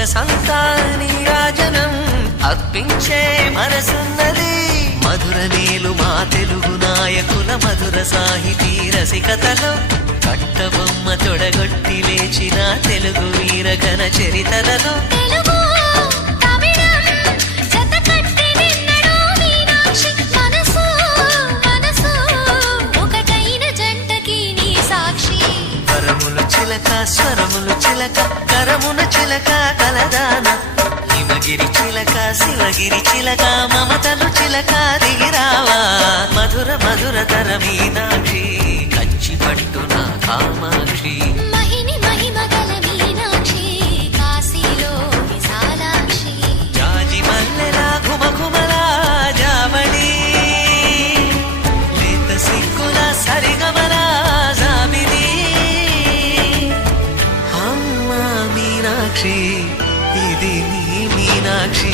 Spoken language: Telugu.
సొగసంతా నీరాజనం అర్పించే మనసున్నది. మధుర నీలు మా తెలుగు నాయకుల మధుర సాహితీ రసికతలో కట్టబొమ్మ తొడగొట్టి లేచిన తెలుగు వీరగణ చరితలలో స్వరములు చిలక కరమున చిలక కలదాన హిమగిరి చిలక శివగిరి చిలక మమతలు చిలక దిగిరావా మధుర మధుర తర మీనాక్షి కంచి పట్టున కామాక్షి మహిని మహిమగల మీనాక్షి కాశీలో విశాలాక్షి జాజి మల్లెలా ఘుమఘుమలా జావళి లేత సిగ్గుల సరిగమలా జాబిలి మీనాక్షి ఇది నీ మీనాక్షి